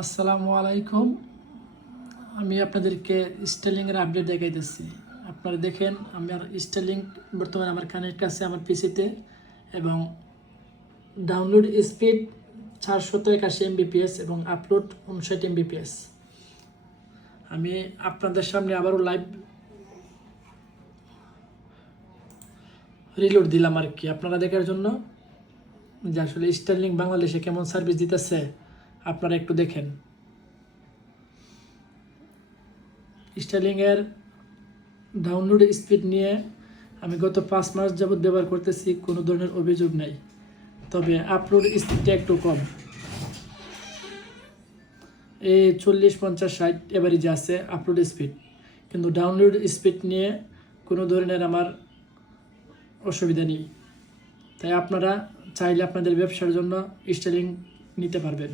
আসসালামু আলাইকুম। আমি আপনাদেরকে স্টেলিংয়ের আপডেট দেখাইতেছি। আপনারা দেখেন আমার স্টেলিং বর্তমানে আমার কানেক্ট আছে আমার পিসিতে এবং ডাউনলোড স্পিড চারশত একাশি এমবিপিএস এবং আপলোড উনষাট এমবিপিএস আমি আপনাদের সামনে আবারও লাইভ রিলোড দিলাম আর কি। আপনারা দেখার জন্য যে আসলে স্টারলিং বাংলাদেশে কেমন সার্ভিস দিতেছে আপনারা একটু দেখেন। স্টারলিংয়ের ডাউনলোড স্পিড নিয়ে আমি গত পাঁচ মাস যাবৎ ব্যবহার করতেছি, কোনো ধরনের অভিযোগ নাই। তবে আপলোড স্পিডটা একটু কম। এই চল্লিশ, পঞ্চাশ, ষাট এভারেজে আছে আপলোড স্পিড। কিন্তু ডাউনলোড স্পিড নিয়ে কোনো ধরনের আমার অসুবিধা নেই। তাই আপনারা চাইলে আপনাদের ব্যবসার জন্য স্টাইলিং নিতে পারবেন।